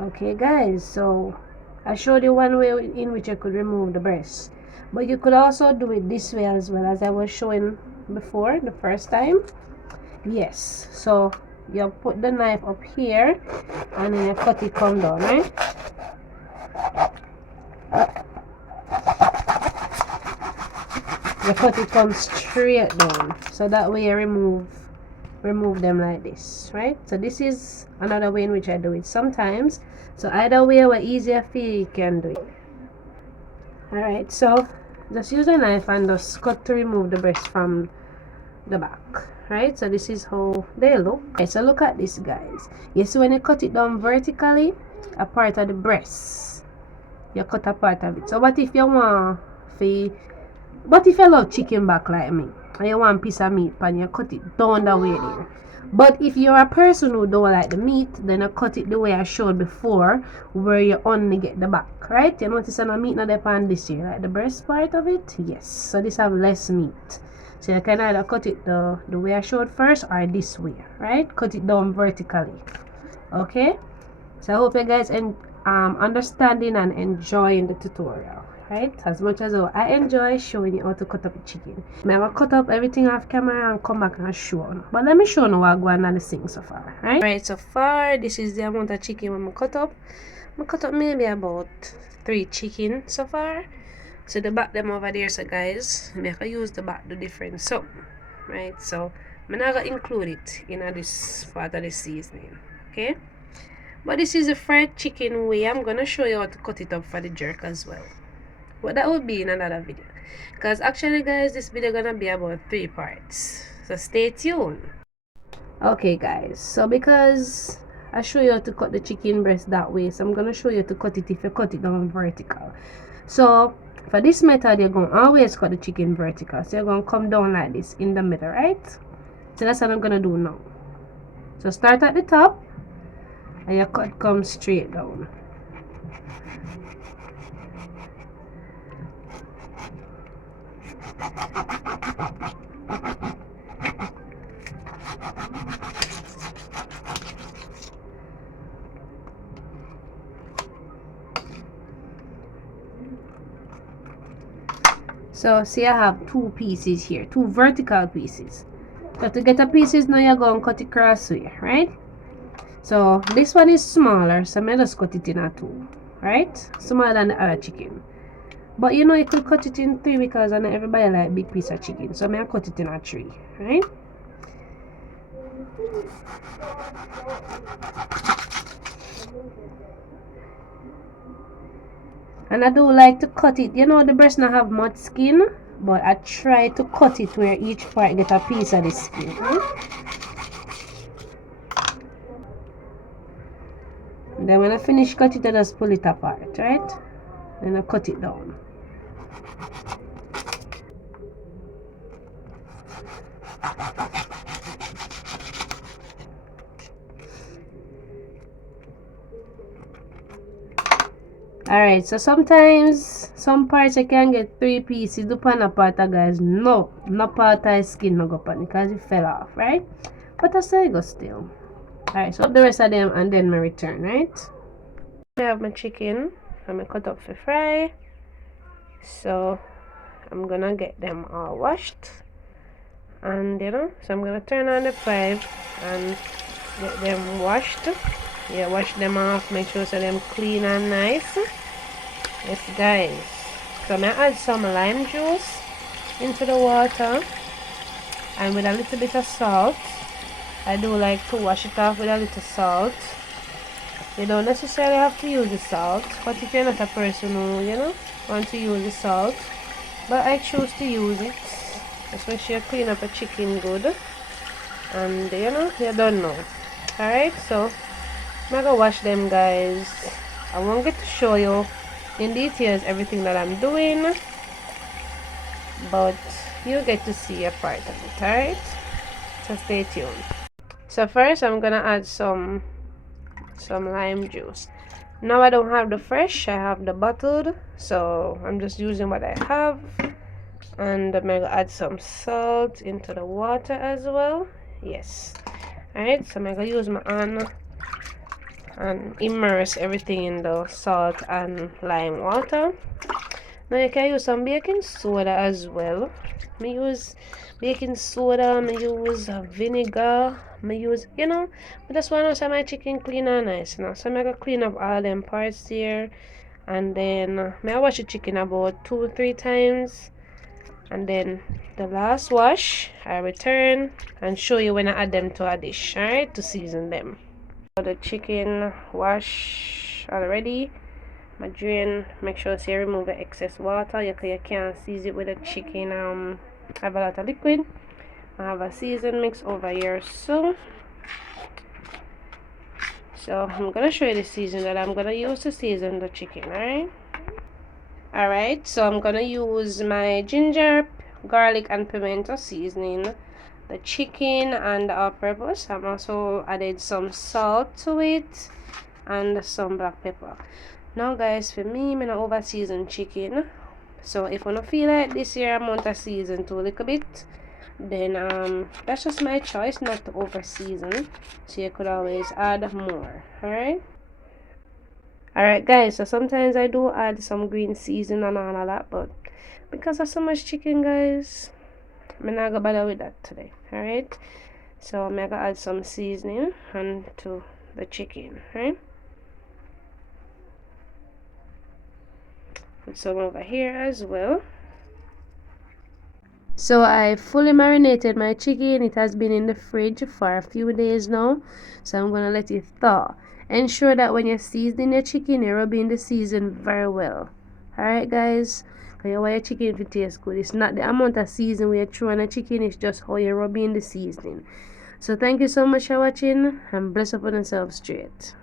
Okay guys, so I showed you one way in which I could remove the breast, but you could also do it this way as well, as I was showing before the first time. Yes, so you put the knife up here and then you cut it come down, right? You cut it come straight down, so that way you remove them like this, right? So this is another way in which I do it sometimes. So either way what easier for you, you can do it. All right, so just use a knife and just cut to remove the breast from the back, right? So this is how they look. Okay, so look at this guys. You see when you cut it down vertically, a part of the breast, you cut a part of it. So what if you want for, but if you love chicken back like me and you want a piece of meat and you cut it down the way there, but if you're a person who don't like the meat, then you cut it the way I showed before, where you only get the back, right? You notice the meat not on this here, like the breast part of it. Yes, so this have less meat. So you can either cut it the way I showed first or this way, right? Cut it down vertically. Okay, so I hope you guys understanding and enjoying the tutorial, right? As much as I enjoy showing you how to cut up the chicken. I'm gonna cut up everything off camera and come back and show you. But let me show you what I'm going on the thing so far, right? Right, so far this is the amount of chicken I'm gonna cut up. I'm gonna cut up maybe about 3 chicken so far. So the back them over there, so guys, I can use the back the difference. So right, so I'm not gonna include it in this part of the seasoning, okay? But this is the fried chicken way. I'm gonna show you how to cut it up for the jerk as well, but that will be in another video, because actually guys, this video gonna be about 3 parts, so stay tuned. Okay guys, so because I show you how to cut the chicken breast that way, so I'm gonna show you how to cut it if you cut it down vertical. So for this method, you're going to always cut the chicken vertical. So you're going to come down like this in the middle, right? So that's what I'm going to do now. So start at the top and your cut comes straight down. So see, I have 2 pieces here, 2 vertical pieces. So to get a pieces, now you're going to cut it crossway, right? So this one is smaller, so I'm just cut it in a 2, right? Smaller than the other chicken. But you know, you could cut it in 3 because I know everybody like big piece of chicken. So I'm going to cut it in a 3, right? And I do like to cut it. You know, the breast not have much skin, but I try to cut it where each part get a piece of the skin. Then when I finish cut it, I just pull it apart, right? Then I cut it down. Alright, so sometimes some parts I can get 3 pieces. The pan part, guys, no part of skin no go pan because it fell off, right? But I say go still. Alright, so the rest of them and then my return, right? I have my chicken. I'm gonna cut up for fry. So I'm gonna get them all washed. And you know, so I'm gonna turn on the 5 and get them washed. Yeah, wash them off, make sure so them clean and nice. Yes guys, so I'm gonna add some lime juice into the water and with a little bit of salt. I do like to wash it off with a little salt. You don't necessarily have to use the salt, but if you're not a person who, you know, want to use the salt, but I choose to use it, especially you clean up a chicken good and you know, you don't know. Alright, so I'm gonna wash them guys. I won't get to show you in details everything that I'm doing, but you get to see a part of it. Alright, so stay tuned. So first I'm gonna add some lime juice. Now I don't have the fresh, I have the bottled, so I'm just using what I have. And I'm gonna add some salt into the water as well. Yes. Alright, so I'm gonna use my hand and immerse everything in the salt and lime water. Now you can use some baking soda as well. Me use baking soda, me use vinegar, me use, but that's why I know my chicken clean and nice now. So I'm gonna clean up all them parts here, and then I wash the chicken about 2-3 times, and then the last wash I return and show you when I add them to a dish, alright, to season them. So the chicken wash already. My drain, make sure you remove the excess water. You can't season it with the chicken. I have a lot of liquid. I have a season mix over here, so I'm gonna show you the season that I'm gonna use to season the chicken. Alright, so I'm gonna use my ginger, garlic, and pimento seasoning the chicken and the all-purpose. I'm also added some salt to it and some black pepper. Now guys, for me, I'm not over seasoned chicken, so if I don't feel like this year I'm going to season to a little bit, then that's just my choice not to over season, so you could always add more. Alright guys, so sometimes I do add some green seasoning and all of that, but because of so much chicken guys, I'm not gonna bother with that today. Alright, so I'm gonna add some seasoning onto the chicken. Put some over here as well. So I fully marinated my chicken. It has been in the fridge for a few days now, so I'm gonna let it thaw. Ensure that when you're seasoning your chicken, you're rubbing the season very well. Alright guys, because you want your chicken to taste good. It's not the amount of seasoning we throw on a chicken, it's just how you're rubbing the seasoning. So thank you so much for watching, and bless upon yourself straight.